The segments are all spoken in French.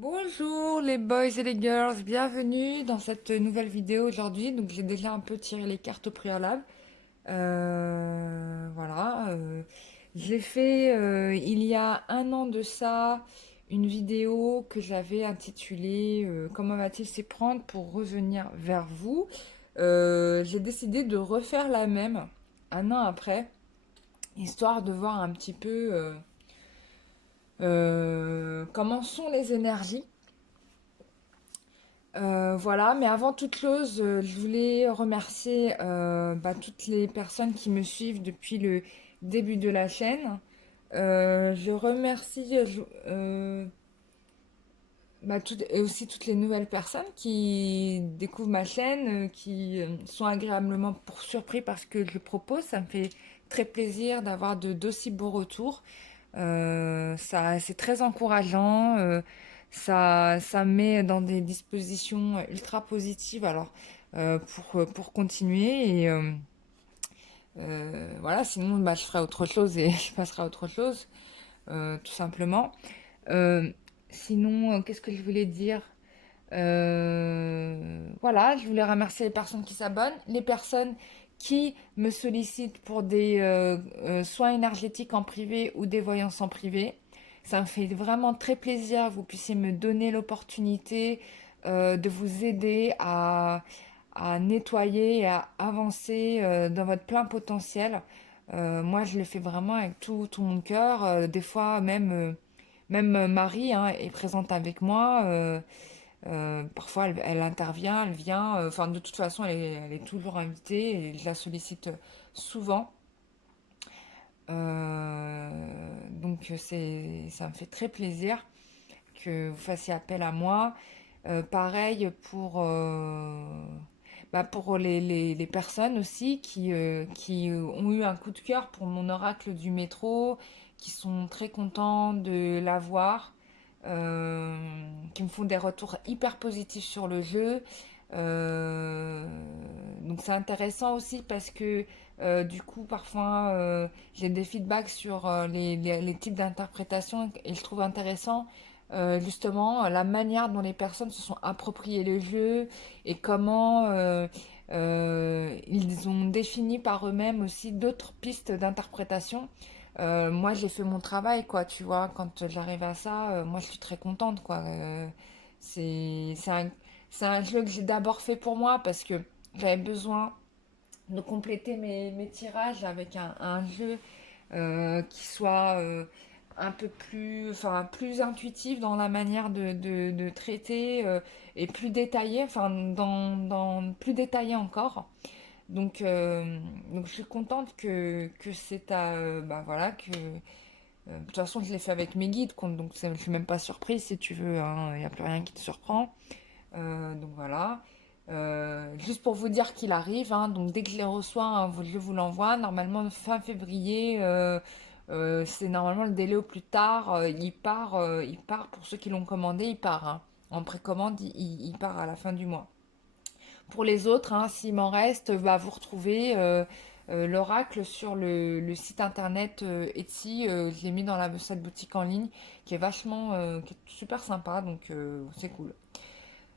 Bonjour les boys et les girls, bienvenue dans cette nouvelle vidéo aujourd'hui. Donc j'ai déjà un peu tiré les cartes au préalable. Voilà, j'ai fait il y a un an de ça une vidéo que j'avais intitulée Comment va-t-il s'y prendre pour revenir vers vous. J'ai décidé de refaire la même un an après, histoire de voir un petit peu comment sont les énergies. Voilà, mais avant toute chose, je voulais remercier toutes les personnes qui me suivent depuis le début de la chaîne. Je remercie et aussi toutes les nouvelles personnes qui découvrent ma chaîne, qui sont agréablement surpris par ce que je propose. Ça me fait très plaisir d'avoir d'aussi beaux retours. C'est très encourageant. Ça me met dans des dispositions ultra positives pour continuer. Voilà, sinon je ferai autre chose et je passerai à autre chose, tout simplement. Euh, Sinon, qu'est-ce que je voulais dire? Voilà, je voulais remercier les personnes qui s'abonnent, les personnes qui me sollicitent pour des soins énergétiques en privé ou des voyances en privé. Ça me fait vraiment très plaisir que vous puissiez me donner l'opportunité de vous aider à nettoyer et à avancer dans votre plein potentiel. Moi, je le fais vraiment avec tout mon cœur. Des fois, même Marie hein, est présente avec moi. Parfois, elle intervient, elle vient. Enfin, de toute façon, elle est toujours invitée et je la sollicite souvent. Donc, ça me fait très plaisir que vous fassiez appel à moi. Pareil pour les personnes aussi qui ont eu un coup de cœur pour mon oracle du métro, qui sont très contents de l'avoir, euh, qui me font des retours hyper positifs sur le jeu. Euh, donc c'est intéressant aussi parce que du coup parfois j'ai des feedbacks sur les types d'interprétation et je trouve intéressant justement la manière dont les personnes se sont appropriées le jeu et comment ils ont défini par eux-mêmes aussi d'autres pistes d'interprétation. Moi, j'ai fait mon travail, quoi, tu vois. Quand j'arrive à ça, moi, je suis très contente, quoi. C'est, c'est un, c'est un jeu que j'ai d'abord fait pour moi parce que j'avais besoin de compléter mes tirages avec un jeu qui soit un peu plus intuitif dans la manière de traiter et plus détaillé, plus détaillé encore. Donc, euh, donc je suis contente que c'est à, voilà, de toute façon je l'ai fait avec mes guides, donc je suis même pas surprise si tu veux, hein, il n'y a plus rien qui te surprend. Donc voilà. Juste pour vous dire qu'il arrive, hein, donc dès que je les reçois, hein, je vous l'envoie. Normalement, fin février, c'est normalement le délai au plus tard. Il part pour ceux qui l'ont commandé, il part. Hein. En précommande, il part à la fin du mois. Pour les autres, hein, s'il m'en reste, vous retrouvez l'oracle sur le site internet Etsy. Je l'ai mis dans cette boutique en ligne qui est qui est super sympa, donc c'est cool.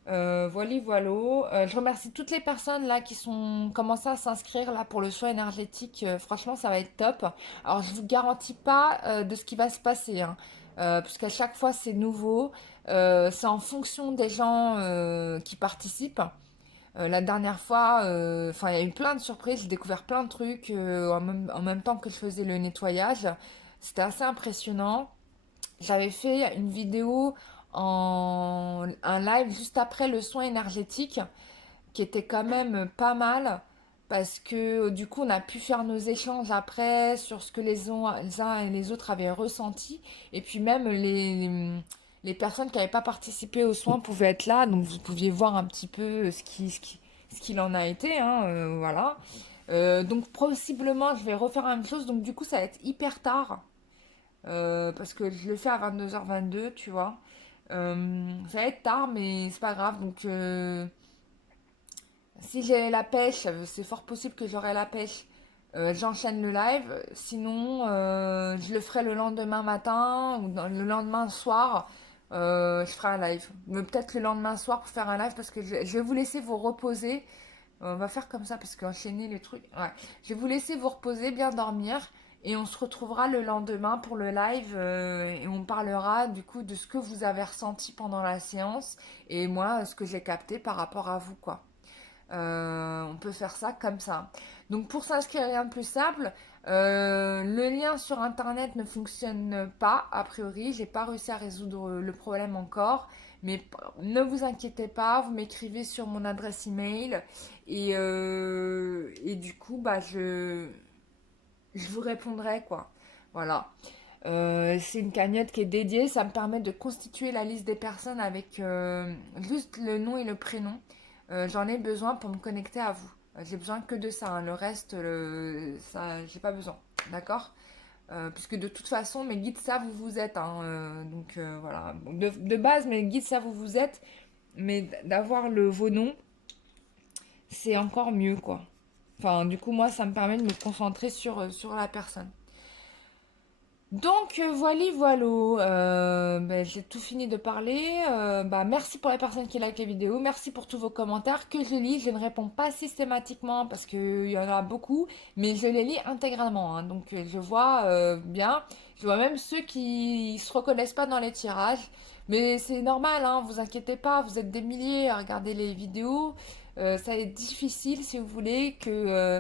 Voilà. Je remercie toutes les personnes là qui sont commencées à s'inscrire là pour le soin énergétique. Franchement, ça va être top. Alors, je vous garantis pas de ce qui va se passer, hein, parce qu'à chaque fois c'est nouveau. C'est en fonction des gens qui participent. La dernière fois, il y a eu plein de surprises. J'ai découvert plein de trucs en même temps que je faisais le nettoyage. C'était assez impressionnant. J'avais fait une vidéo en un live juste après le soin énergétique qui était quand même pas mal parce que du coup on a pu faire nos échanges après sur ce que les uns et les autres avaient ressenti et puis même les personnes qui n'avaient pas participé aux soins pouvaient être là donc vous pouviez voir un petit peu ce qu'il en a été hein, voilà. Donc possiblement je vais refaire la même chose donc du coup ça va être hyper tard parce que je le fais à 22h22, tu vois. Ça va être tard, mais c'est pas grave. Donc, si j'ai la pêche, c'est fort possible que j'aurai la pêche. J'enchaîne le live. Sinon, je le ferai le lendemain matin ou le lendemain soir. je ferai un live. Mais peut-être le lendemain soir pour faire un live parce que je vais vous laisser vous reposer. On va faire comme ça parce qu'enchaîner les trucs. Ouais. Je vais vous laisser vous reposer, bien dormir. Et on se retrouvera le lendemain pour le live et on parlera du coup de ce que vous avez ressenti pendant la séance et moi ce que j'ai capté par rapport à vous quoi. On peut faire ça comme ça. Donc pour s'inscrire, rien de plus simple. Le lien sur internet ne fonctionne pas, a priori. J'ai pas réussi à résoudre le problème encore. Mais ne vous inquiétez pas, vous m'écrivez sur mon adresse email et du coup, bah, je vous répondrai quoi. Voilà. C'est une cagnotte qui est dédiée. Ça me permet de constituer la liste des personnes avec juste le nom et le prénom. J'en ai besoin pour me connecter à vous. J'ai besoin que de ça, hein. Le reste, ça, j'ai pas besoin. D'accord? Puisque de toute façon, mes guides savent où vous êtes, hein. Donc voilà. De base, mes guides savent où vous êtes. Mais d'avoir vos noms, c'est encore mieux, quoi. Enfin, du coup, moi, ça me permet de me concentrer sur la personne. Donc voilà, ben, j'ai tout fini de parler. Bah, merci pour les personnes qui likent les vidéos, merci pour tous vos commentaires que je lis. Je ne réponds pas systématiquement parce qu'il y en a beaucoup, mais je les lis intégralement, hein. Donc je vois bien, je vois même ceux qui se reconnaissent pas dans les tirages. Mais c'est normal, hein, vous inquiétez pas, vous êtes des milliers à regarder les vidéos. Ça est difficile si vous voulez que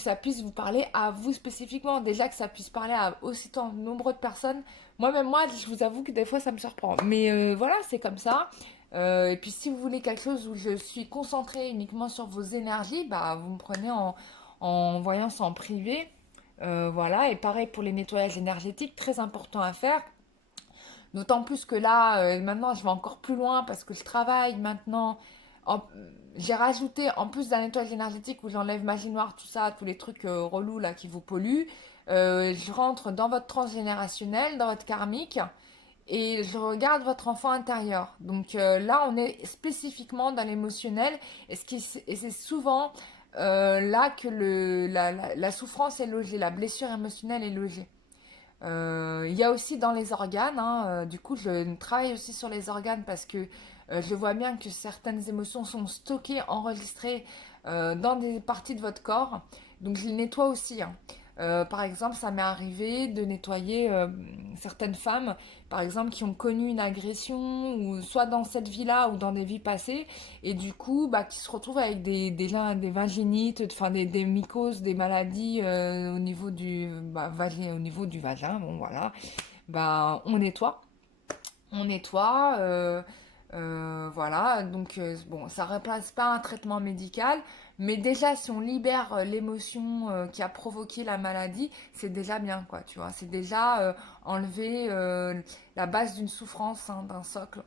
ça puisse vous parler à vous spécifiquement. Déjà que ça puisse parler à aussi tant de nombreux de personnes. Moi-même, moi, je vous avoue que des fois, ça me surprend. Mais voilà, c'est comme ça. Et puis, si vous voulez quelque chose où je suis concentrée uniquement sur vos énergies, bah, vous me prenez en voyant ça en privé. Voilà, et pareil pour les nettoyages énergétiques, très important à faire. D'autant plus que là, maintenant, je vais encore plus loin parce que je travaille maintenant. En- J'ai rajouté, en plus d'un nettoyage énergétique où j'enlève magie noire, tout ça, tous les trucs relous là qui vous polluent, je rentre dans votre transgénérationnel, dans votre karmique, et je regarde votre enfant intérieur. Donc là, on est spécifiquement dans l'émotionnel, et c'est souvent là que la souffrance est logée, la blessure émotionnelle est logée. Il y a aussi dans les organes, hein, du coup, je travaille aussi sur les organes parce que je vois bien que certaines émotions sont stockées, enregistrées dans des parties de votre corps. Donc, je les nettoie aussi, hein. Par exemple, ça m'est arrivé de nettoyer certaines femmes, par exemple, qui ont connu une agression, ou soit dans cette vie-là ou dans des vies passées, et du coup, bah, qui se retrouvent avec des vaginites, enfin des mycoses, des maladies au niveau au niveau du vagin, bon voilà, bah, on nettoie, voilà, donc bon, ça remplace pas un traitement médical, mais déjà si on libère l'émotion qui a provoqué la maladie, c'est déjà bien, quoi, tu vois, c'est déjà enlever la base d'une souffrance, hein, d'un socle.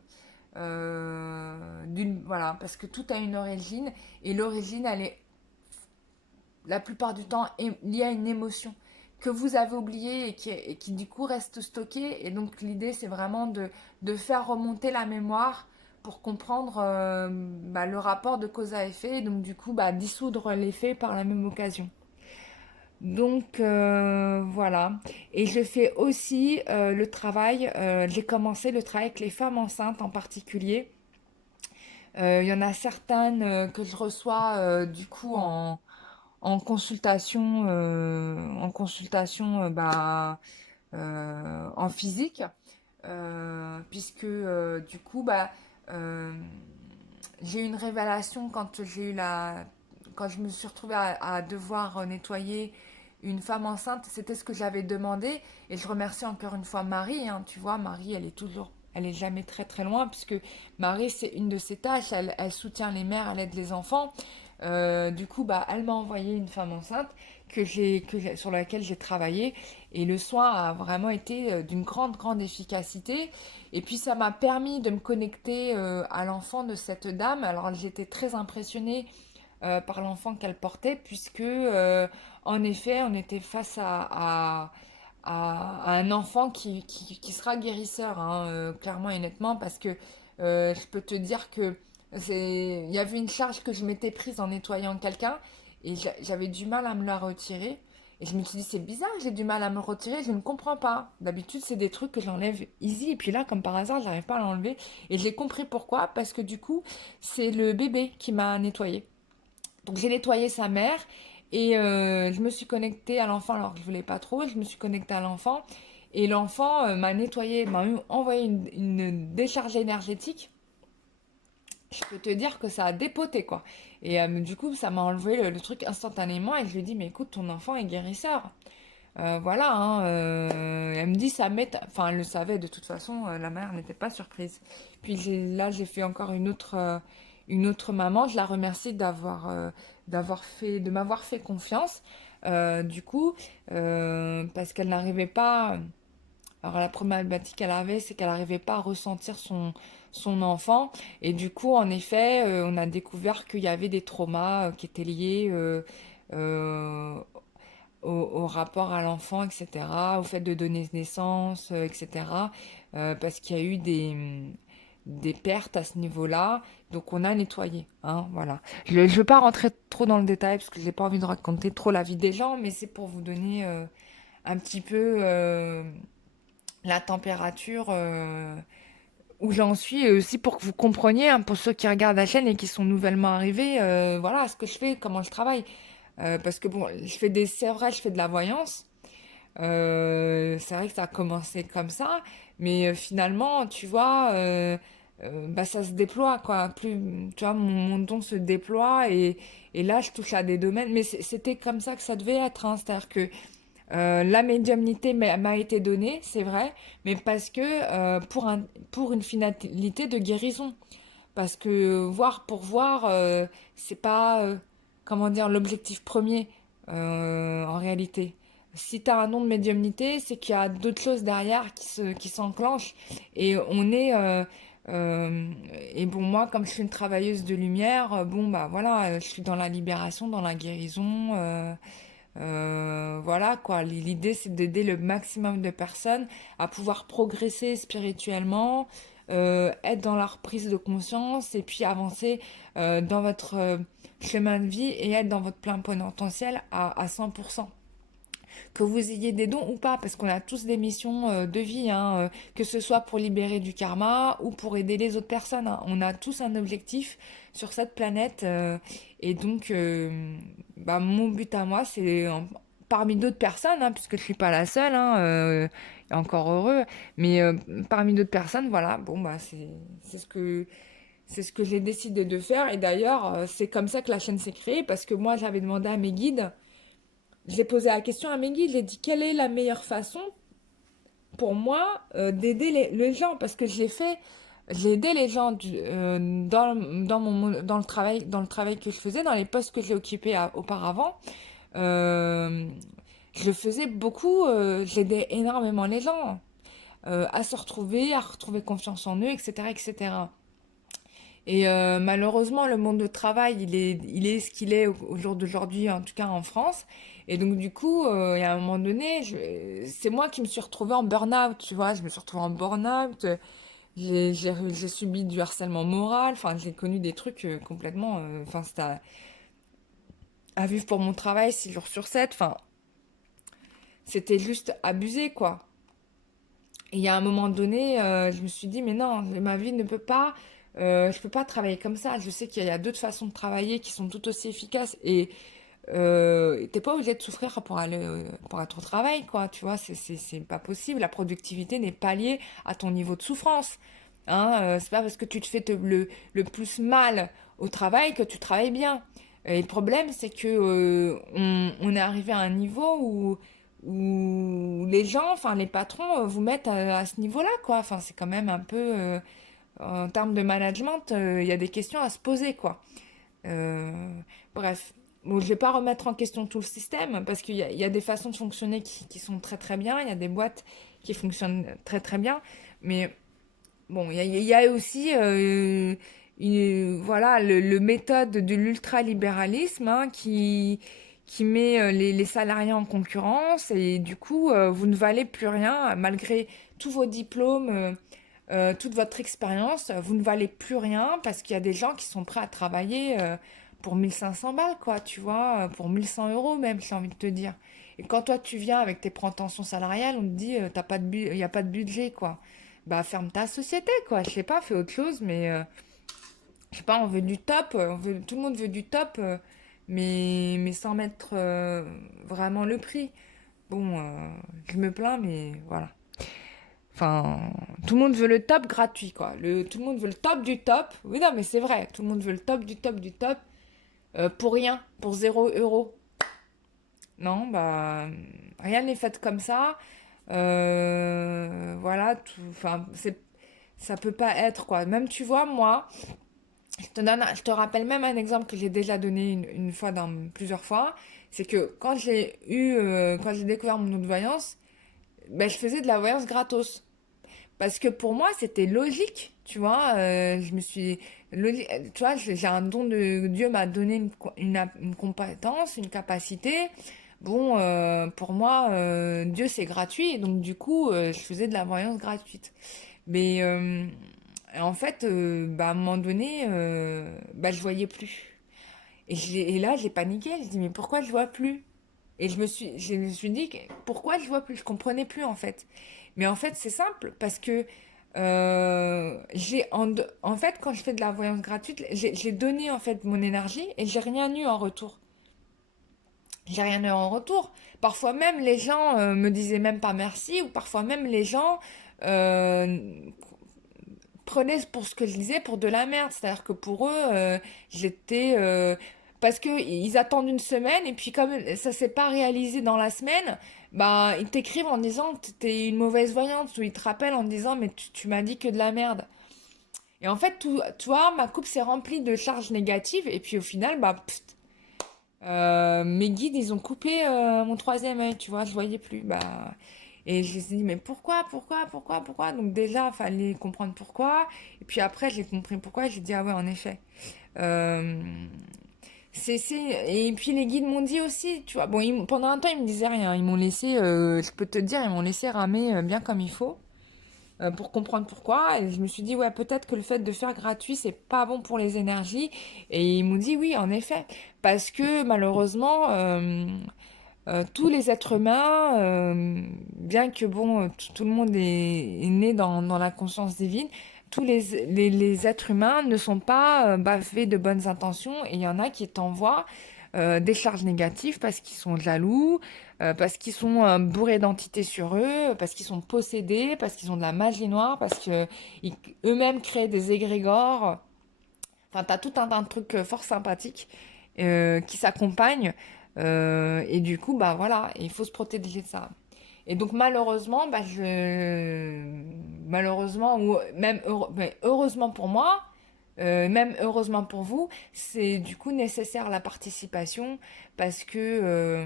Voilà, parce que tout a une origine et l'origine, elle est la plupart du temps liée à une émotion que vous avez oubliée et qui du coup reste stockée. Et donc l'idée, c'est vraiment de faire remonter la mémoire pour comprendre bah, le rapport de cause à effet et donc du coup bah, dissoudre l'effet par la même occasion. Donc voilà. Et je fais aussi le travail, j'ai commencé le travail avec les femmes enceintes en particulier. Il y en a certaines que je reçois du coup en consultation bah, en physique, puisque du coup bah, euh, j'ai eu une révélation quand je me suis retrouvée à devoir nettoyer une femme enceinte, c'était ce que j'avais demandé. Et je remercie encore une fois Marie, hein, tu vois, Marie, elle est jamais très très loin, puisque Marie, c'est une de ses tâches, elle soutient les mères, elle aide les enfants. Du coup, bah, elle m'a envoyé une femme enceinte sur laquelle j'ai travaillé. Et le soin a vraiment été d'une grande, grande efficacité. Et puis, ça m'a permis de me connecter à l'enfant de cette dame. Alors, j'étais très impressionnée par l'enfant qu'elle portait, puisque en effet, on était face à un enfant qui sera guérisseur, hein, clairement et nettement, parce que je peux te dire que il y avait une charge que je m'étais prise en nettoyant quelqu'un et j'avais du mal à me la retirer. Et je me suis dit, c'est bizarre, j'ai du mal à me retirer, je ne comprends pas. D'habitude, c'est des trucs que j'enlève easy. Et puis là, comme par hasard, j'arrive pas à l'enlever. Et j'ai compris pourquoi, parce que du coup, c'est le bébé qui m'a nettoyé. Donc j'ai nettoyé sa mère et je me suis connectée à l'enfant alors que je voulais pas trop. Je me suis connectée à l'enfant et l'enfant m'a nettoyé, envoyé une décharge énergétique. Je peux te dire que ça a dépoté quoi. Et du coup, ça m'a enlevé le truc instantanément et je lui ai dit, mais écoute, ton enfant est guérisseur. Voilà, hein, elle me dit ça m'est... Enfin, elle le savait de toute façon, la mère n'était pas surprise. Puis là, j'ai fait encore une autre maman. Je la remercie de m'avoir fait confiance. Du coup, parce qu'elle n'arrivait pas... Alors la problématique qu'elle avait, c'est qu'elle n'arrivait pas à ressentir son enfant. Et du coup, en effet, on a découvert qu'il y avait des traumas qui étaient liés euh, au rapport à l'enfant, etc., au fait de donner naissance, etc., parce qu'il y a eu des pertes à ce niveau-là, donc on a nettoyé, hein, voilà. Je ne veux pas rentrer trop dans le détail, parce que j'ai pas envie de raconter trop la vie des gens, mais c'est pour vous donner un petit peu la température où j'en suis, et aussi pour que vous compreniez, hein, pour ceux qui regardent la chaîne et qui sont nouvellement arrivés, voilà ce que je fais, comment je travaille. Parce que bon, c'est vrai, je fais de la voyance. C'est vrai que ça a commencé comme ça, mais finalement, tu vois, bah, ça se déploie, quoi. Plus, tu vois, mon don se déploie et là, je touche à des domaines. Mais c'était comme ça que ça devait être, hein. C'est-à-dire que la médiumnité m'a été donnée, c'est vrai, mais parce que pour une finalité de guérison. Parce que voir pour voir, c'est pas, comment dire, l'objectif premier en réalité. Si tu as un don de médiumnité, c'est qu'il y a d'autres choses derrière qui s'enclenchent. Et on est. Euh, et bon, moi, comme je suis une travailleuse de lumière, bon, bah voilà, je suis dans la libération, dans la guérison. Voilà quoi, l'idée c'est d'aider le maximum de personnes à pouvoir progresser spirituellement, être dans leur prise de conscience et puis avancer dans votre chemin de vie et être dans votre plein potentiel à 100%. Que vous ayez des dons ou pas, parce qu'on a tous des missions de vie, hein, que ce soit pour libérer du karma ou pour aider les autres personnes, hein. On a tous un objectif sur cette planète et donc bah, mon but à moi, c'est parmi d'autres personnes, hein, puisque je suis pas la seule, hein, et encore heureux, mais parmi d'autres personnes, voilà, bon bah c'est ce que j'ai décidé de faire et d'ailleurs c'est comme ça que la chaîne s'est créée parce que moi j'avais demandé à mes guides, j'ai posé la question à mes guides, j'ai dit quelle est la meilleure façon pour moi d'aider les gens parce que j'ai aidé les gens dans le travail que je faisais, dans les postes que j'ai occupés auparavant. Euh, je le faisais beaucoup, j'aidais énormément les gens à se retrouver, à retrouver confiance en eux, etc., etc. Et malheureusement, le monde du travail, il est ce qu'il est au jour d'aujourd'hui, en tout cas en France. Et donc, du coup, il y a un moment donné, c'est moi qui me suis retrouvée en burn-out, tu vois. Je me suis retrouvée en burn-out. J'ai subi du harcèlement moral. Enfin, j'ai connu des trucs complètement. Enfin, c'était à vivre pour mon travail 6 jours sur 7. Enfin, c'était juste abusé, quoi. Et il y a un moment donné, je me suis dit, mais non, ma vie ne peut pas, je peux pas travailler comme ça. Je sais qu'il y a d'autres façons de travailler qui sont tout aussi efficaces et t'es pas obligé de souffrir pour aller, pour être au travail, quoi. Tu vois, c'est pas possible. La productivité n'est pas liée à ton niveau de souffrance. Hein, c'est pas parce que tu te fais le plus mal au travail que tu travailles bien. Et le problème, c'est que on est arrivé à un niveau où les gens, enfin les patrons, vous mettent à ce niveau-là, quoi. Enfin, c'est quand même un peu, en termes de management, il y a des questions à se poser, quoi. Euh, bref, bon, je vais pas remettre en question tout le système parce il y a des façons de fonctionner qui sont très très bien, il y a des boîtes qui fonctionnent très très bien, mais bon, il y a aussi voilà, le méthode de l'ultralibéralisme hein, qui met les salariés en concurrence et du coup, vous ne valez plus rien malgré tous vos diplômes, toute votre expérience, vous ne valez plus rien parce qu'il y a des gens qui sont prêts à travailler pour 1500 balles, quoi, tu vois, pour 1100 euros même, j'ai envie de te dire. Et quand toi, tu viens avec tes prétentions salariales, on te dit, t'as pas il n'y a pas de budget, quoi. Bah, ferme ta société, quoi. Je sais pas, fais autre chose, mais je sais pas, on veut du top, tout le monde veut du top, mais sans mettre vraiment le prix. Bon, je me plains, mais voilà. Enfin, tout le monde veut le top gratuit, quoi. Tout le monde veut le top du top. Oui, non, mais c'est vrai, tout le monde veut le top du top du top pour rien, pour 0 euros. Non, bah, rien n'est fait comme ça. Voilà, enfin, ça peut pas être, quoi. Même, tu vois, moi, je te rappelle même un exemple que j'ai déjà donné une fois, plusieurs fois. C'est que quand j'ai découvert mon autre-voyance, ben, je faisais de la voyance gratos. Parce que pour moi, c'était logique, tu vois. Tu vois, j'ai un don de Dieu m'a donné une compétence, une capacité. Bon, pour moi, Dieu c'est gratuit, donc du coup, je faisais de la voyance gratuite. Mais en fait, bah, à un moment donné, bah, je voyais plus. Et là, j'ai paniqué. Je dis mais pourquoi je vois plus? Et je me suis dit, pourquoi je vois plus? Je comprenais plus en fait. Mais en fait, c'est simple parce que en fait, quand je fais de la voyance gratuite, j'ai donné en fait mon énergie et j'ai rien eu en retour. J'ai rien eu en retour. Parfois même, les gens me disaient même pas merci ou parfois même les gens euh, prenaient pour ce que je disais pour de la merde. C'est-à-dire que pour eux, j'étais parce que ils attendent une semaine et puis comme ça s'est pas réalisé dans la semaine, bah ils t'écrivent en disant que t'es une mauvaise voyante ou ils te rappellent en disant mais tu m'as dit que de la merde. Et en fait, tu vois, ma coupe s'est remplie de charges négatives et puis au final, bah pfft, mes guides ils ont coupé mon troisième œil, tu vois, je voyais plus. Bah et je me suis dit, mais pourquoi? Donc déjà, il fallait comprendre pourquoi. Et puis après, j'ai compris pourquoi. J'ai dit, ah ouais, en effet. Euh, Et puis les guides m'ont dit aussi, tu vois, bon, pendant un temps, ils me disaient rien. Ils m'ont laissé, je peux te dire, ils m'ont laissé ramer bien comme il faut pour comprendre pourquoi. Et je me suis dit, ouais, peut-être que le fait de faire gratuit, c'est pas bon pour les énergies. Et ils m'ont dit, oui, en effet. Parce que malheureusement, tous les êtres humains, bien que bon, tout le monde est né dans la conscience divine, tous les êtres humains ne sont pas bavés de bonnes intentions et il y en a qui t'envoient des charges négatives parce qu'ils sont jaloux, parce qu'ils sont bourrés d'entités sur eux, parce qu'ils sont possédés, parce qu'ils ont de la magie noire, parce que eux-mêmes créent des égrégores. Enfin, t'as tout un tas de trucs fort sympathiques qui s'accompagnent. Et du coup, bah voilà, il faut se protéger de ça. Et donc malheureusement, malheureusement ou même mais heureusement pour moi, même heureusement pour vous, c'est du coup nécessaire la participation parce que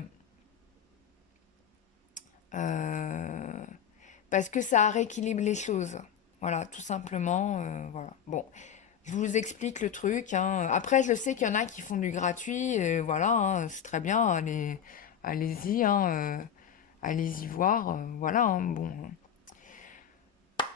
euh, parce que ça rééquilibre les choses. Voilà, tout simplement. Voilà. Bon, je vous explique le truc, hein. Après, je sais qu'il y en a qui font du gratuit. Voilà, hein, c'est très bien. Allez-y, hein, allez-y voir. Voilà, hein, bon.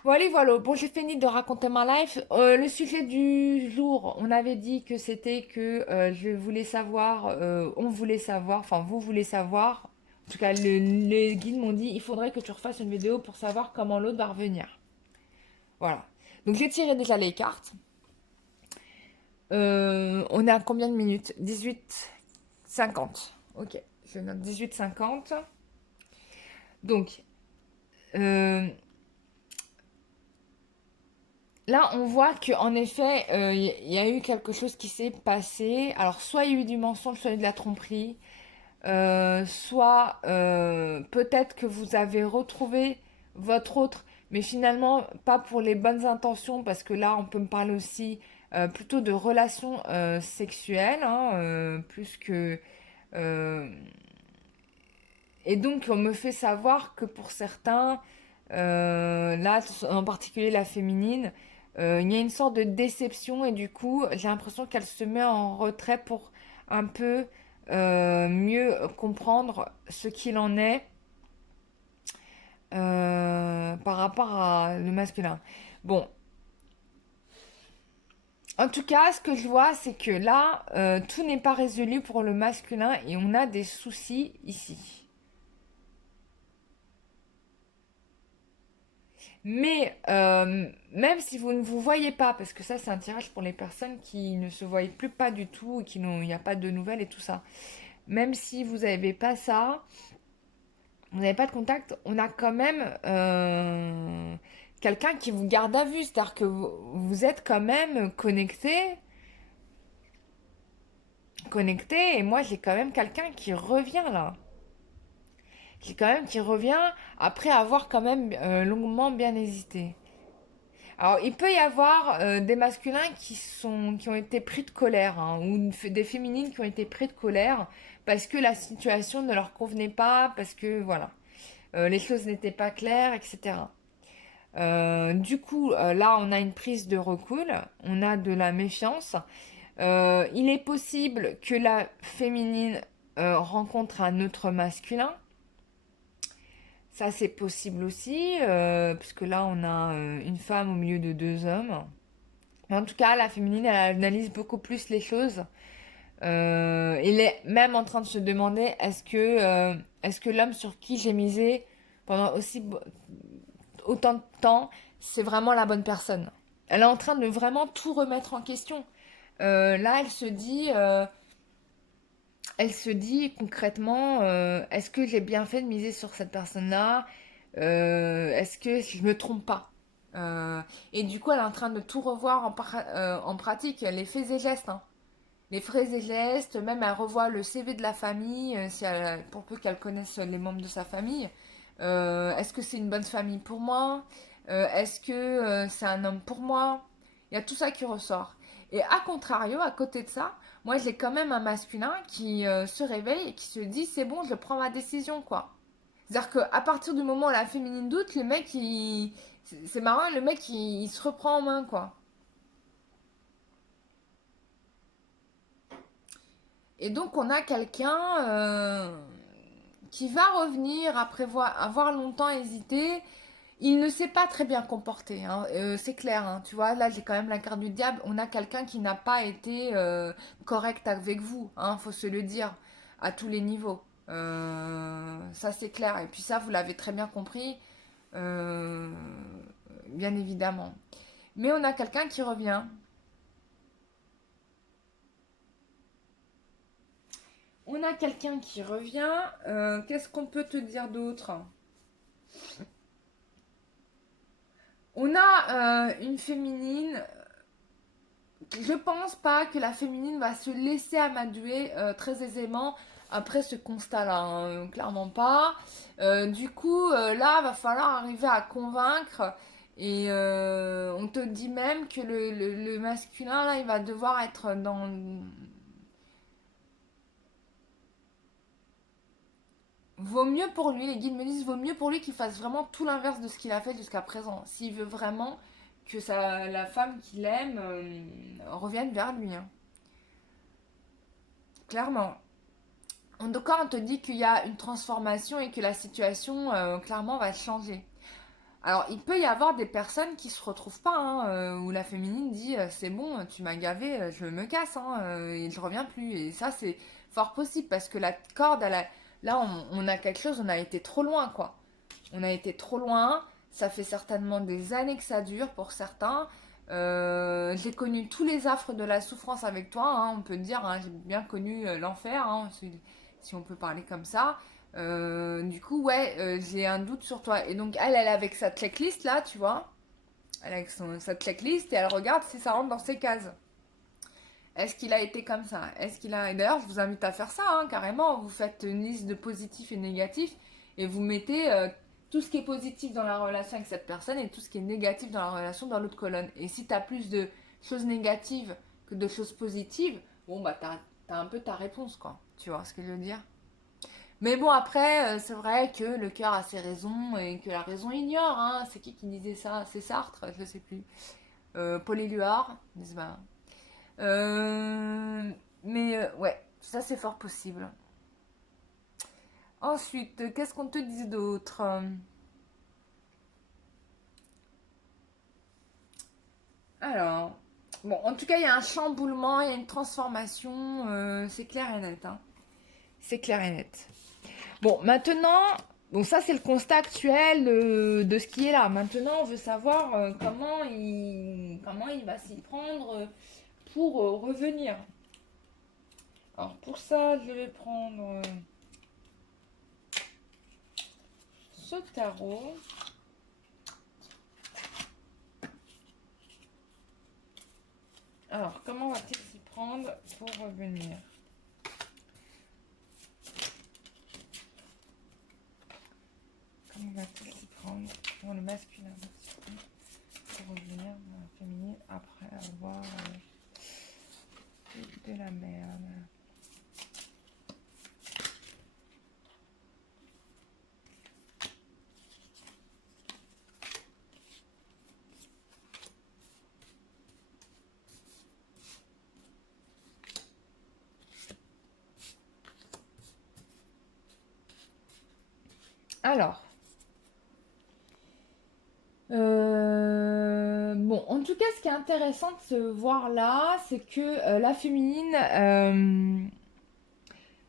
Bon, allez, voilà. Bon, j'ai fini de raconter ma life. Le sujet du jour, on avait dit que c'était que je voulais savoir, on voulait savoir, enfin, vous voulez savoir. En tout cas, les guides m'ont dit, il faudrait que tu refasses une vidéo pour savoir comment l'autre va revenir. Voilà. Donc, j'ai tiré déjà les cartes. On est à combien de minutes? 18h50. Ok, je note 18h50. Donc, euh, là, on voit qu'en effet, il y a eu quelque chose qui s'est passé. Alors, soit il y a eu du mensonge, soit il y a eu de la tromperie. Soit peut-être que vous avez retrouvé votre autre, mais finalement pas pour les bonnes intentions, parce que là, on peut me parler aussi plutôt de relations sexuelles, hein, plus que... euh, et donc, on me fait savoir que pour certains, là, en particulier la féminine, il y a une sorte de déception et du coup, j'ai l'impression qu'elle se met en retrait pour un peu mieux comprendre ce qu'il en est par rapport à le masculin. Bon, en tout cas, ce que je vois, c'est que là, tout n'est pas résolu pour le masculin et on a des soucis ici. Mais même si vous ne vous voyez pas, parce que ça c'est un tirage pour les personnes qui ne se voient plus pas du tout, qui n'ont, il n'y a pas de nouvelles et tout ça. Même si vous n'avez pas ça, vous n'avez pas de contact, on a quand même quelqu'un qui vous garde à vue. C'est-à-dire que vous êtes quand même connecté, et moi j'ai quand même quelqu'un qui revient là. J'ai quand même qui revient après avoir quand même longuement bien hésité. Alors, il peut y avoir des masculins qui ont été pris de colère, hein, ou des féminines qui ont été pris de colère parce que la situation ne leur convenait pas, parce que voilà, les choses n'étaient pas claires, etc. Du coup, là, on a une prise de recul, on a de la méfiance. Il est possible que la féminine rencontre un autre masculin. Ça, c'est possible aussi, puisque là, on a une femme au milieu de deux hommes. Mais en tout cas, la féminine, elle analyse beaucoup plus les choses. Elle est même en train de se demander est-ce que l'homme sur qui j'ai misé pendant autant de temps, c'est vraiment la bonne personne. Elle est en train de vraiment tout remettre en question. Là, elle se dit concrètement, est-ce que j'ai bien fait de miser sur cette personne-là? Est-ce que je me trompe pas? Euh, et du coup, elle est en train de tout revoir en pratique, les faits et gestes, hein. Les faits et gestes, même elle revoit le CV de la famille, si pour peu qu'elle connaisse les membres de sa famille. Est-ce que c'est une bonne famille pour moi? Est-ce que c'est un homme pour moi? Il y a tout ça qui ressort. Et à contrario, à côté de ça, moi j'ai quand même un masculin qui se réveille et qui se dit c'est bon, je prends ma décision, quoi. C'est-à-dire qu'à partir du moment où la féminine doute, le mec, c'est marrant, le mec, il se reprend en main, quoi. Et donc, on a quelqu'un qui va revenir après avoir longtemps hésité. Il ne s'est pas très bien comporté, hein. C'est clair, hein. Tu vois, là, j'ai quand même la carte du diable. On a quelqu'un qui n'a pas été correct avec vous, hein, faut se le dire, à tous les niveaux. Ça, c'est clair. Et puis ça, vous l'avez très bien compris. Euh, Bien évidemment. Mais on a quelqu'un qui revient. On a quelqu'un qui revient. Qu'est-ce qu'on peut te dire d'autre? On a une féminine. Je pense pas que la féminine va se laisser amadouer très aisément après ce constat-là, hein, clairement pas. Du coup, là, va falloir arriver à convaincre. Et on te dit même que le masculin, là, il va devoir être dans. Vaut mieux pour lui, les guides me disent, vaut mieux pour lui qu'il fasse vraiment tout l'inverse de ce qu'il a fait jusqu'à présent. S'il veut vraiment que la femme qu'il aime revienne vers lui, hein. Clairement. En tout cas, on te dit qu'il y a une transformation et que la situation, clairement, va changer. Alors, il peut y avoir des personnes qui se retrouvent pas, hein, où la féminine dit c'est bon, tu m'as gavé, je me casse, hein, et je reviens plus. Et ça, c'est fort possible parce que la corde, là, on a quelque chose, on a été trop loin, quoi. On a été trop loin. Ça fait certainement des années que ça dure pour certains. J'ai connu tous les affres de la souffrance avec toi, hein, on peut dire, hein, j'ai bien connu l'enfer, hein, si on peut parler comme ça. Du coup, ouais, j'ai un doute sur toi. Et donc, elle est avec sa checklist là, tu vois. Elle est avec sa checklist et elle regarde si ça rentre dans ses cases. Est-ce qu'il a été comme ça? Est-ce qu'il a. Et d'ailleurs, je vous invite à faire ça, hein, carrément. Vous faites une liste de positifs et négatifs et vous mettez tout ce qui est positif dans la relation avec cette personne et tout ce qui est négatif dans la relation dans l'autre colonne. Et si tu as plus de choses négatives que de choses positives, bon, bah, t'as un peu ta réponse, quoi. Tu vois ce que je veux dire? Mais bon, après, c'est vrai que le cœur a ses raisons et que la raison ignore, hein. C'est qui disait ça? C'est Sartre, je sais plus. Paul Éluard, n'est-ce pas? Mais ouais, ça c'est fort possible. Ensuite, qu'est-ce qu'on te dit d'autre? Alors, bon, en tout cas, il y a un chamboulement, il y a une transformation, c'est clair et net, hein. C'est clair et net. Bon, maintenant, Donc ça, c'est le constat actuel de ce qui est là. Maintenant, on veut savoir comment il va s'y prendre pour revenir. Alors pour ça, je vais prendre ce tarot. Alors, comment va-t-il s'y prendre pour revenir? Comment va-t-il s'y prendre pour le masculin pour revenir dans la féminine après avoir de la merde? Alors, bon, en tout cas, ce qui est intéressant de se voir là, c'est que la féminine,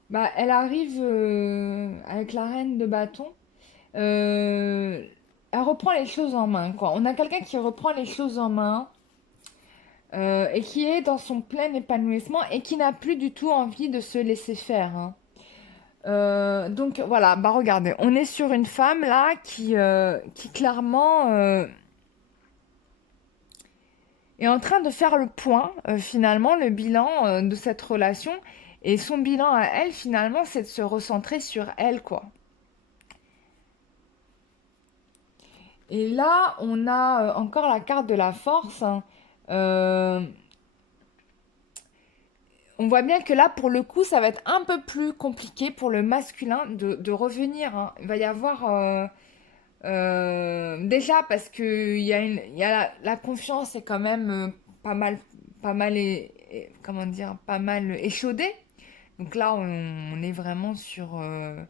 bah, elle arrive avec la reine de bâton. Euh, Elle reprend les choses en main, quoi. On a quelqu'un qui reprend les choses en main et qui est dans son plein épanouissement et qui n'a plus du tout envie de se laisser faire, hein. Donc voilà, bah regardez, on est sur une femme là qui clairement est en train de faire le point, finalement, le bilan de cette relation. Et son bilan à elle, finalement, c'est de se recentrer sur elle, quoi. Et là, on a encore la carte de la force, hein. Euh, on voit bien que là, pour le coup, ça va être un peu plus compliqué pour le masculin de revenir, hein. Il va y avoir... déjà parce que il y a la confiance est quand même pas mal, comment dire, pas mal échaudée. Donc là, on est vraiment sur euh,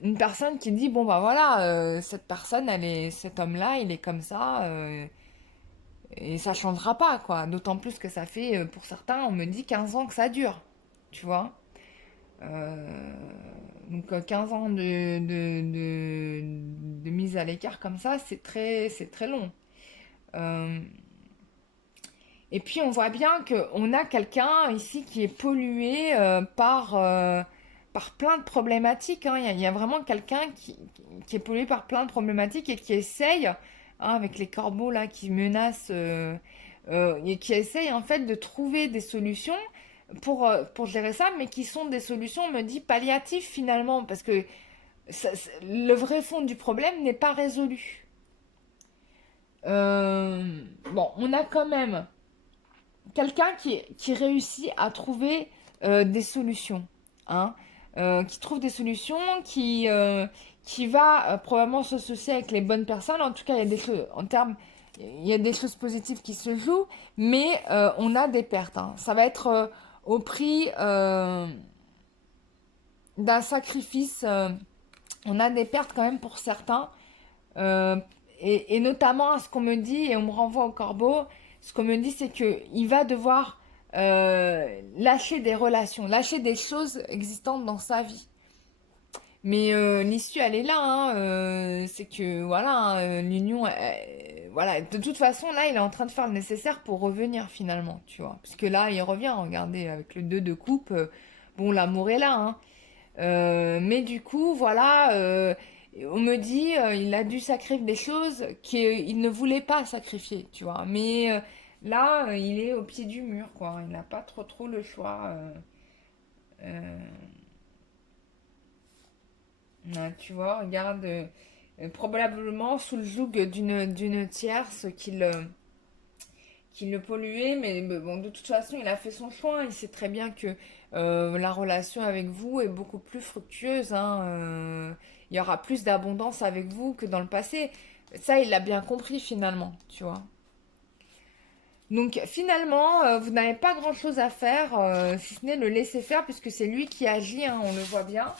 une personne qui dit, bon bah voilà, cette personne, cet homme-là, il est comme ça, et ça changera pas, quoi. D'autant plus que ça fait, pour certains, on me dit 15 ans que ça dure, tu vois. Euh, donc 15 ans de mise à l'écart comme ça, c'est très long. Euh, et puis on voit bien qu'on a quelqu'un ici qui est pollué par plein de problématiques, hein. Il y a vraiment quelqu'un qui est pollué par plein de problématiques et qui essaye, hein, avec les corbeaux là qui menacent, et qui essaye en fait de trouver des solutions pour gérer ça, mais qui sont des solutions, on me dit, palliatives finalement, parce que le vrai fond du problème n'est pas résolu. Euh, bon, on a quand même quelqu'un qui réussit à trouver des solutions, hein, qui trouve des solutions, qui va probablement s'associer avec les bonnes personnes. En tout cas, il y a des choses, en termes, il y a des choses positives qui se jouent, mais on a des pertes, hein. Ça va être au prix d'un sacrifice. On a des pertes quand même pour certains. Euh, et notamment, ce qu'on me dit, et on me renvoie au corbeau, ce qu'on me dit, c'est qu'il va devoir lâcher des relations, lâcher des choses existantes dans sa vie. Mais l'issue, elle est là, hein, c'est que, voilà, hein, l'union, voilà, de toute façon, là, il est en train de faire le nécessaire pour revenir, finalement, tu vois. Parce que là, il revient, regardez, avec le 2 de coupe, bon, l'amour est là, hein. Mais du coup, voilà, on me dit, il a dû sacrifier des choses qu'il ne voulait pas sacrifier, tu vois. Mais là, il est au pied du mur, quoi. Il n'a pas trop le choix. Euh, Tu vois, regarde, probablement sous le joug d'une tierce qui le polluait, mais bon, de toute façon, il a fait son choix. Il sait très bien que la relation avec vous est beaucoup plus fructueuse, hein. Il y aura plus d'abondance avec vous que dans le passé. Ça, il l'a bien compris finalement, tu vois. Donc finalement, vous n'avez pas grand-chose à faire, si ce n'est le laisser faire, puisque c'est lui qui agit, hein, on le voit bien.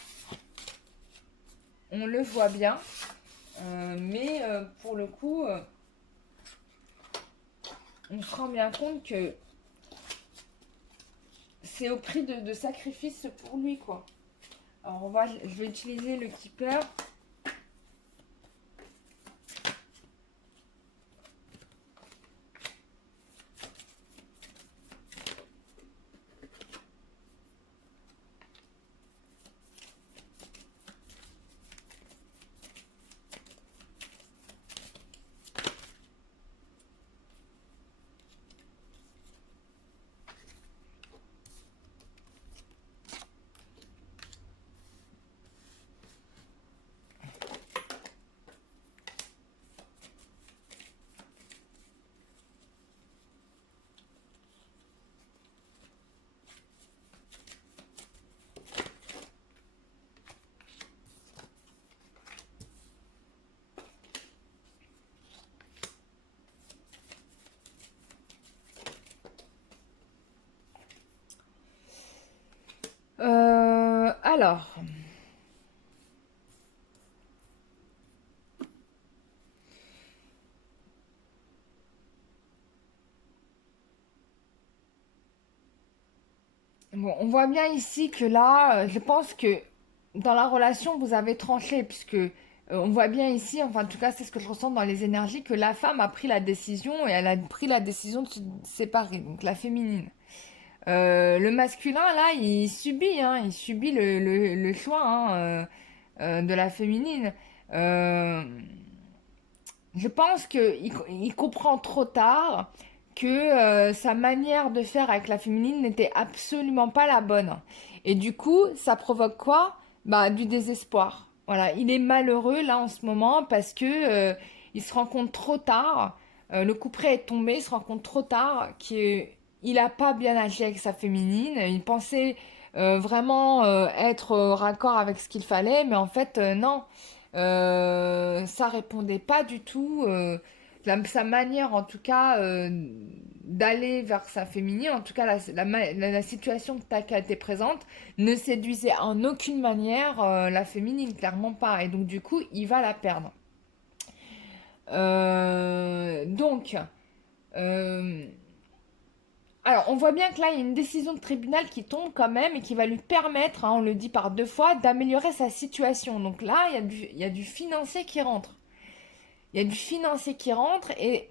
On le voit bien. Mais pour le coup, on se rend bien compte que c'est au prix de sacrifices pour lui, quoi. Alors, je vais utiliser le keeper. Alors, bon, on voit bien ici que là, je pense que dans la relation, vous avez tranché, puisque on voit bien ici, enfin en tout cas c'est ce que je ressens dans les énergies, que la femme a pris la décision et elle a pris la décision de se séparer, donc la féminine. Le masculin, là, il subit, hein, il subit le choix hein, de la féminine. Euh, je pense qu'il comprend trop tard que sa manière de faire avec la féminine n'était absolument pas la bonne. Et du coup, ça provoque quoi? Bah, du désespoir. Voilà, il est malheureux là en ce moment parce que il se rend compte trop tard, le couperet est tombé, il se rend compte trop tard qu'il n'a pas bien agi avec sa féminine. Il pensait vraiment être raccord avec ce qu'il fallait, mais en fait, non. Ça répondait pas du tout. Sa manière, en tout cas, d'aller vers sa féminine, en tout cas, la situation qui a été présente, ne séduisait en aucune manière la féminine, clairement pas. Et donc, du coup, il va la perdre. Donc, euh, alors, on voit bien que là, il y a une décision de tribunal qui tombe quand même et qui va lui permettre, hein, on le dit par deux fois, d'améliorer sa situation. Donc là, il y a du financier qui rentre. Il y a du financier qui rentre et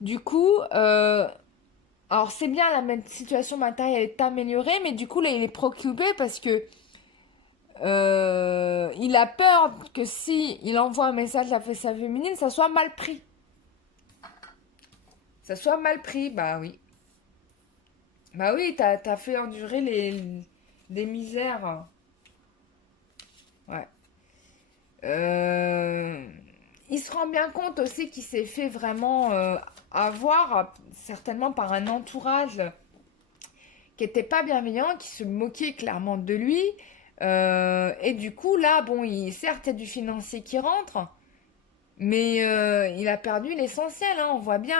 du coup, alors c'est bien, la situation matérielle est améliorée, mais du coup, là, il est préoccupé parce que il a peur que si il envoie un message à sa féminine, ça soit mal pris. Ça soit mal pris, bah oui. Bah oui, t'as fait endurer des misères. Ouais. Euh, il se rend bien compte aussi qu'il s'est fait vraiment avoir, certainement par un entourage qui était pas bienveillant, qui se moquait clairement de lui. Et du coup, là, bon, certes, il y a du financier qui rentre, mais il a perdu l'essentiel, hein, on voit bien.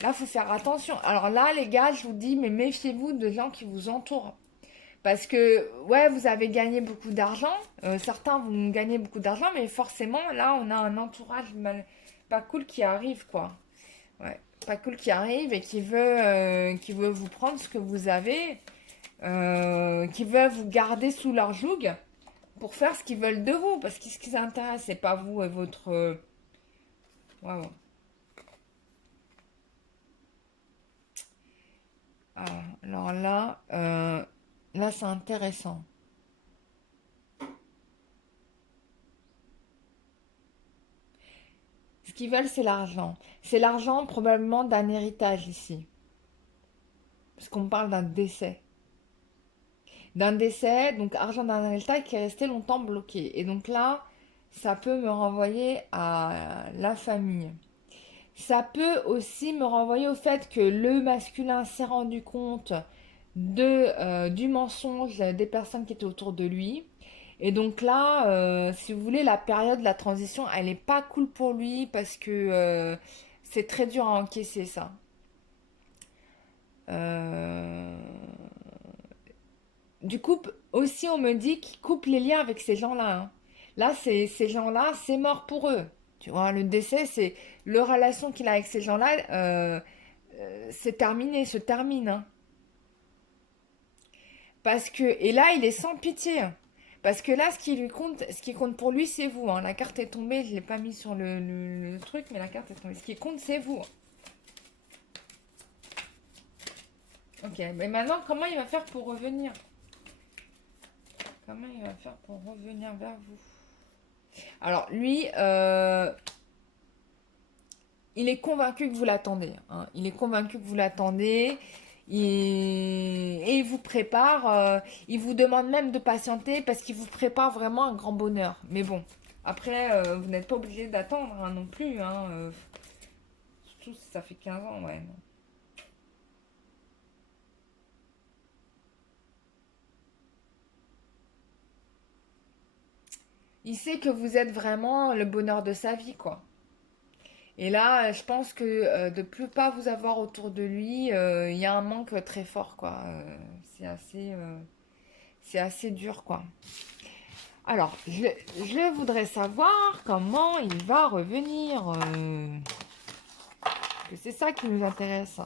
Là, faut faire attention. Alors là, les gars, je vous dis, mais méfiez-vous de gens qui vous entourent. Parce que, ouais, vous avez gagné beaucoup d'argent. Certains vont gagner beaucoup d'argent, mais forcément, là, on a un entourage pas cool qui arrive, quoi. Ouais, pas cool qui arrive et qui veut vous prendre ce que vous avez, qui veut vous garder sous leur joug pour faire ce qu'ils veulent de vous. Parce que ce qui s'intéresse, c'est pas vous et votre. Ouais, ouais. Ah, alors là, là, c'est intéressant. Ce qu'ils veulent, c'est l'argent. C'est l'argent probablement d'un héritage ici. Parce qu'on parle d'un décès. D'un décès, donc argent d'un héritage qui est resté longtemps bloqué. Et donc là, ça peut me renvoyer à la famille. Ça peut aussi me renvoyer au fait que le masculin s'est rendu compte du mensonge des personnes qui étaient autour de lui. Et donc là, si vous voulez, la période de la transition, elle n'est pas cool pour lui parce que c'est très dur à encaisser ça. Euh, Du coup, aussi, on me dit qu'il coupe les liens avec ces gens-là, hein. Là, ces gens-là, c'est mort pour eux. Tu vois, le décès, c'est le relation qu'il a avec ces gens-là, c'est terminé, se termine, hein. Parce que, et là, il est sans pitié, hein. Parce que là, ce qui compte pour lui, c'est vous, hein. La carte est tombée, je ne l'ai pas mis sur le truc, mais la carte est tombée. Ce qui compte, c'est vous. Ok, mais maintenant, comment il va faire pour revenir? Comment il va faire pour revenir vers vous? Alors, lui, il est convaincu que vous l'attendez, hein. Il est convaincu que vous l'attendez. Et il vous prépare. Il vous demande même de patienter parce qu'il vous prépare vraiment un grand bonheur. Mais bon, après, vous n'êtes pas obligé d'attendre, hein, non plus, hein, surtout si ça fait 15 ans, ouais. Non. Il sait que vous êtes vraiment le bonheur de sa vie, quoi. Et là, je pense que de plus pas vous avoir autour de lui, il y a un manque très fort, quoi. C'est assez dur, quoi. Alors, je voudrais savoir comment il va revenir. Que c'est ça qui nous intéresse.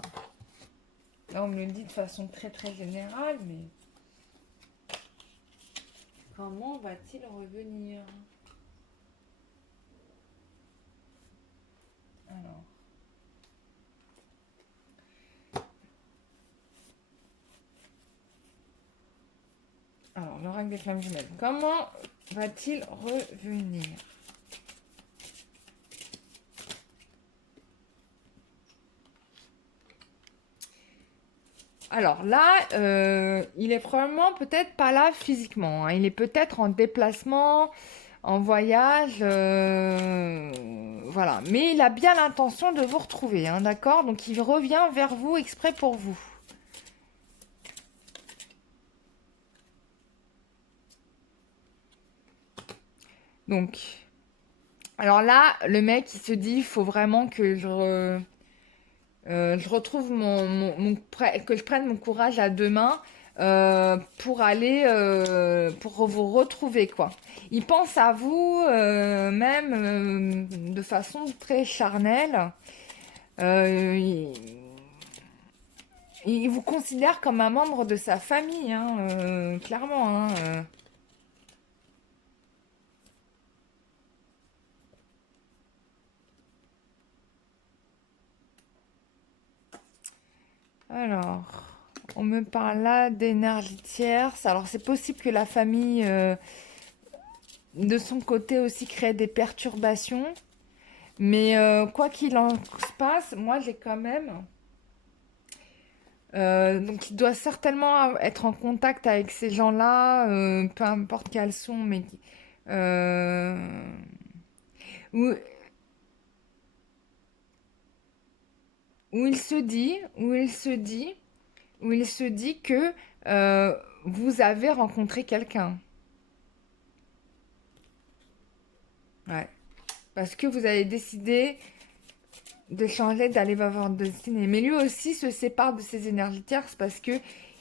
Là, on me le dit de façon très très générale, mais comment va-t-il revenir? Alors, l'oracle des flammes jumelles. Comment va-t-il revenir? Alors là, il est probablement peut-être pas là physiquement, hein. Il est peut-être en déplacement, en voyage, voilà. Mais il a bien l'intention de vous retrouver, hein, d'accord? Donc il revient vers vous exprès pour vous. Donc, alors là, le mec, il se dit, il faut vraiment que je retrouve que je prenne mon courage à deux mains pour aller, pour vous retrouver, quoi. Il pense à vous, même de façon très charnelle. Euh, il, il vous considère comme un membre de sa famille, hein, clairement, hein. Alors, on me parle là d'énergie tierce. Alors, c'est possible que la famille, de son côté aussi, crée des perturbations. Mais quoi qu'il en se passe, moi, j'ai quand même... donc, il doit certainement être en contact avec ces gens-là, peu importe quels sont, mais... euh, où, où il se dit, où il se dit, où il se dit que euh, vous avez rencontré quelqu'un. Ouais. Parce que vous avez décidé de changer, d'aller vers votre destinée. Mais lui aussi se sépare de ses énergies tierces parce que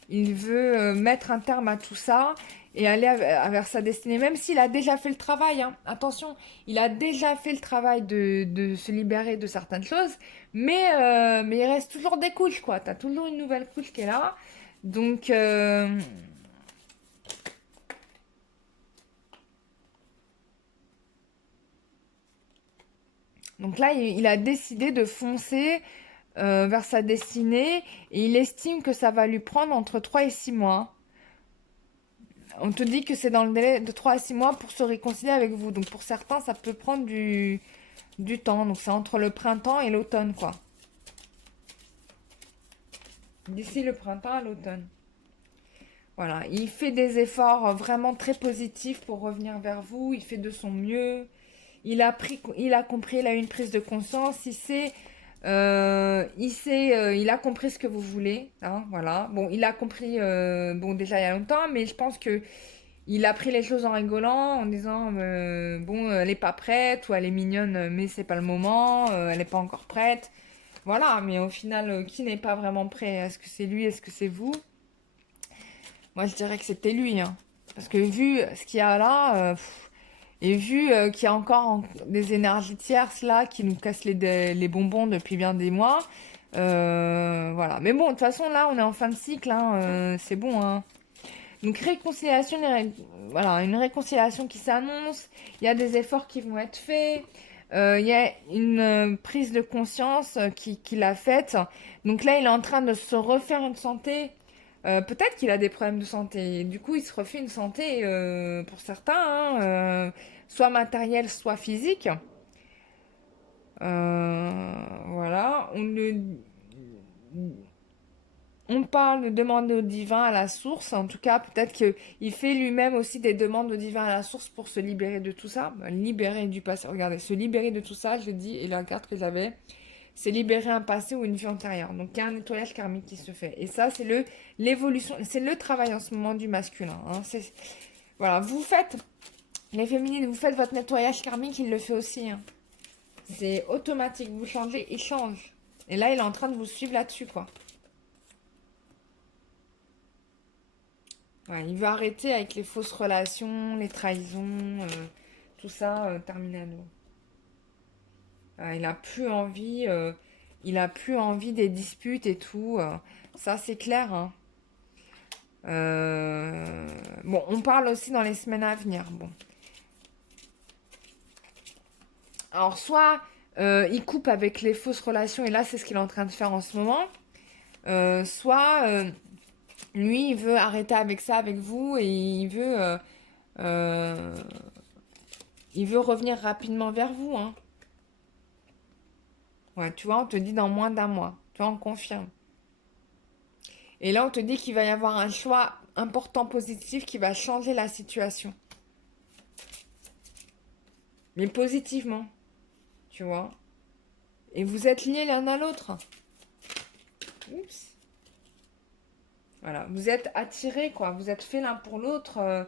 il veut mettre un terme à tout ça et aller vers sa destinée, même s'il a déjà fait le travail, hein. Attention, il a déjà fait le travail de se libérer de certaines choses, mais il reste toujours des couches, quoi. T'as toujours une nouvelle couche qui est là. Donc, donc là, il a décidé de foncer vers sa destinée et il estime que ça va lui prendre entre 3 et 6 mois. On te dit que c'est dans le délai de 3 à 6 mois pour se réconcilier avec vous. Donc pour certains, ça peut prendre du temps. Donc c'est entre le printemps et l'automne, quoi. D'ici le printemps à l'automne. Voilà, il fait des efforts vraiment très positifs pour revenir vers vous. Il fait de son mieux. Il a compris, il a eu une prise de conscience. Il a compris ce que vous voulez, hein, voilà. Bon, il a compris, bon, déjà il y a longtemps, mais je pense que il a pris les choses en rigolant, en disant, bon, elle est pas prête, ou elle est mignonne, mais c'est pas le moment, elle est pas encore prête. Voilà, mais au final, qui n'est pas vraiment prêt? Est-ce que c'est lui? Est-ce que c'est vous? Moi, je dirais que c'était lui, hein. Parce que vu ce qu'il y a là, et vu qu'il y a encore des énergies tierces là qui nous cassent les bonbons depuis bien des mois, voilà. Mais bon, de toute façon, là, on est en fin de cycle, hein, c'est bon, hein. Donc réconciliation, voilà, une réconciliation qui s'annonce, il y a des efforts qui vont être faits, il y a une prise de conscience qu'il a faite. Donc là, il est en train de se refaire une santé. Peut-être qu'il a des problèmes de santé. Du coup, il se refait une santé pour certains, hein, soit matérielle, soit physique. Voilà, on parle de demander au divin à la source. En tout cas, peut-être qu'il fait lui-même aussi des demandes au divin à la source pour se libérer de tout ça. Libérer du passé. Regardez, se libérer de tout ça, je dis, et la carte que j'avais, c'est libérer un passé ou une vie antérieure. Donc, il y a un nettoyage karmique qui se fait. Et ça, c'est l'évolution, c'est le travail en ce moment du masculin, hein. Voilà, vous faites, les féminines, vous faites votre nettoyage karmique, il le fait aussi, hein. C'est automatique, vous changez, il change. Et là, il est en train de vous suivre là-dessus, quoi. Ouais, il veut arrêter avec les fausses relations, les trahisons, tout ça, terminado. Il a plus envie, il a plus envie des disputes et tout. Ça, c'est clair, hein. Bon, on parle aussi dans les semaines à venir. Bon. Alors, soit il coupe avec les fausses relations, et là, c'est ce qu'il est en train de faire en ce moment. Soit lui, il veut arrêter avec ça, avec vous, et euh, il veut revenir rapidement vers vous, hein. Ouais, tu vois, on te dit dans moins d'un mois. Tu vois, on confirme. Et là, on te dit qu'il va y avoir un choix important positif qui va changer la situation. Mais positivement, tu vois. Et vous êtes liés l'un à l'autre. Oups. Voilà, vous êtes attirés, quoi. Vous êtes faits l'un pour l'autre,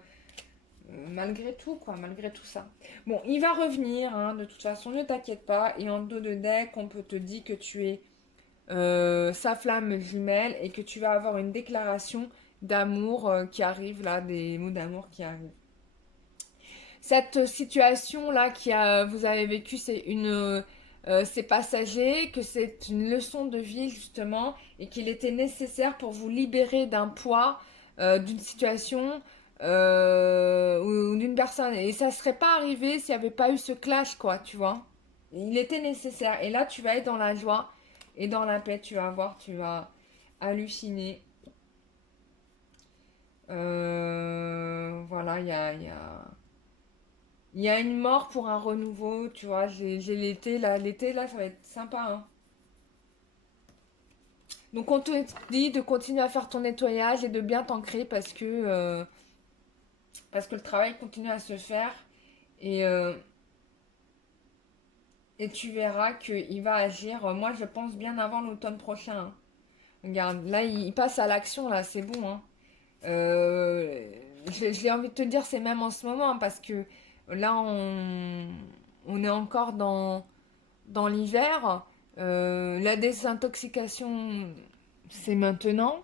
malgré tout, quoi, malgré tout ça. Bon, il va revenir, hein, de toute façon, ne t'inquiète pas. Et en dos de deck, on peut te dire que tu es sa flamme jumelle et que tu vas avoir une déclaration d'amour qui arrive, là, des mots d'amour qui arrivent. Cette situation-là vous avez vécu, c'est passager, que c'est une leçon de vie justement, et qu'il était nécessaire pour vous libérer d'un poids, d'une situation ou d'une personne. Et ça serait pas arrivé s'il n'y avait pas eu ce clash, quoi, tu vois. Il était nécessaire. Et là, tu vas être dans la joie et dans la paix. Tu vas voir, tu vas halluciner. Voilà, il y a une mort pour un renouveau, tu vois. J'ai l'été là, ça va être sympa, hein. Donc on te dit de continuer à faire ton nettoyage et de bien t'ancrer parce que le travail continue à se faire et, euh, et tu verras qu'il va agir, moi je pense bien avant l'automne prochain, hein. Regarde, là il passe à l'action, là, c'est bon, hein. Euh, j'ai envie de te dire, c'est même en ce moment, hein, parce que là on est encore dans l'hiver. La désintoxication, c'est maintenant.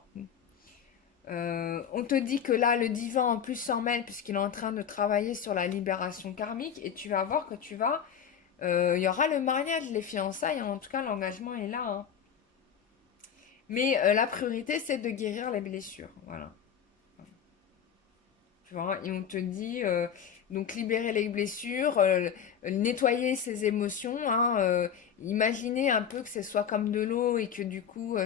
On te dit que là, le divin en plus s'en mêle puisqu'il est en train de travailler sur la libération karmique et tu vas voir que il y aura le mariage, les fiançailles, hein. En tout cas, l'engagement est là, hein. Mais la priorité, c'est de guérir les blessures. Voilà. Tu vois, et on te dit donc libérer les blessures, nettoyer ses émotions, hein, imaginez un peu que ce soit comme de l'eau et que du coup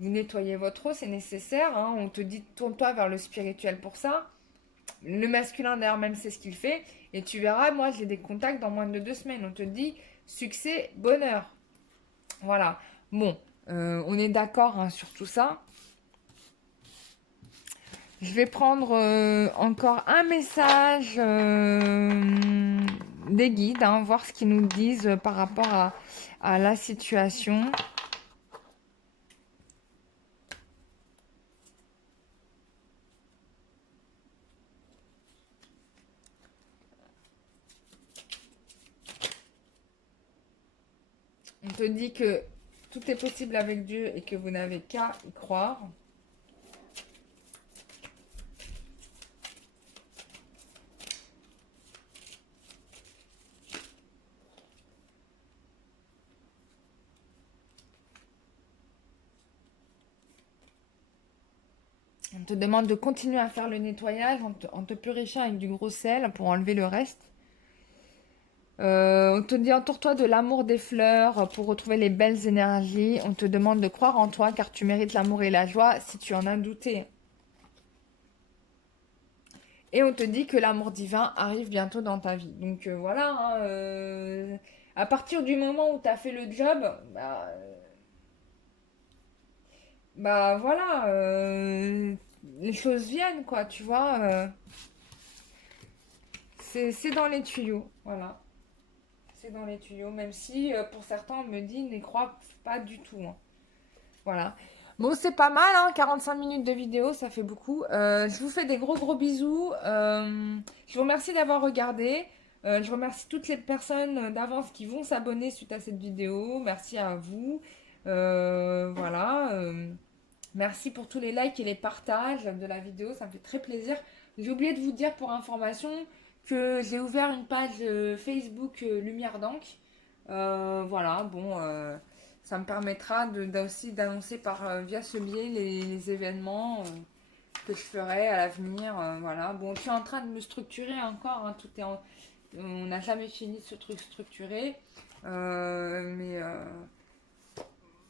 vous nettoyez votre eau, c'est nécessaire, hein. On te dit tourne-toi vers le spirituel pour ça. Le masculin d'ailleurs même c'est ce qu'il fait et tu verras, moi j'ai des contacts dans moins de 2 semaines. On te dit succès, bonheur. Voilà. Bon, on est d'accord, hein, sur tout ça. Je vais prendre encore un message des guides, hein, voir ce qu'ils nous disent par rapport à la situation. On te dit que tout est possible avec Dieu et que vous n'avez qu'à y croire. On te demande de continuer à faire le nettoyage en te purifiant avec du gros sel pour enlever le reste. On te dit entoure-toi de l'amour des fleurs pour retrouver les belles énergies. On te demande de croire en toi car tu mérites l'amour et la joie si tu en as douté. Et on te dit que l'amour divin arrive bientôt dans ta vie. Donc voilà, hein, à partir du moment où tu as fait le job, bah voilà, les choses viennent, quoi, tu vois. C'est dans les tuyaux, voilà. C'est dans les tuyaux, même si pour certains on me dit n'y crois pas du tout, hein. Voilà. Bon, c'est pas mal, hein, 45 minutes de vidéo, ça fait beaucoup. Je vous fais des gros gros bisous. Je vous remercie d'avoir regardé. Je remercie toutes les personnes d'avance qui vont s'abonner suite à cette vidéo. Merci à vous. Voilà. Merci pour tous les likes et les partages de la vidéo, ça me fait très plaisir. J'ai oublié de vous dire pour information que j'ai ouvert une page Facebook Lumière d'encre. Voilà, bon, ça me permettra aussi d'annoncer via ce biais les événements que je ferai à l'avenir. Voilà, bon, je suis en train de me structurer encore, hein, on n'a jamais fini de se structurer. Mais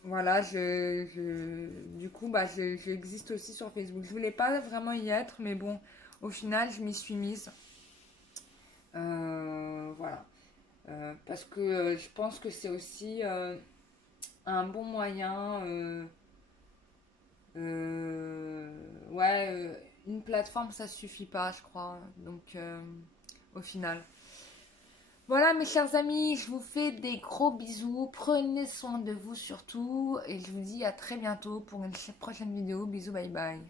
voilà, du coup, bah, j'existe aussi sur Facebook. Je voulais pas vraiment y être, mais bon, au final, je m'y suis mise. Voilà. Parce que je pense que c'est aussi un bon moyen. Ouais, une plateforme, ça suffit pas, je crois. Donc, au final. Voilà mes chers amis, je vous fais des gros bisous, prenez soin de vous surtout et je vous dis à très bientôt pour une prochaine vidéo. Bisous, bye bye.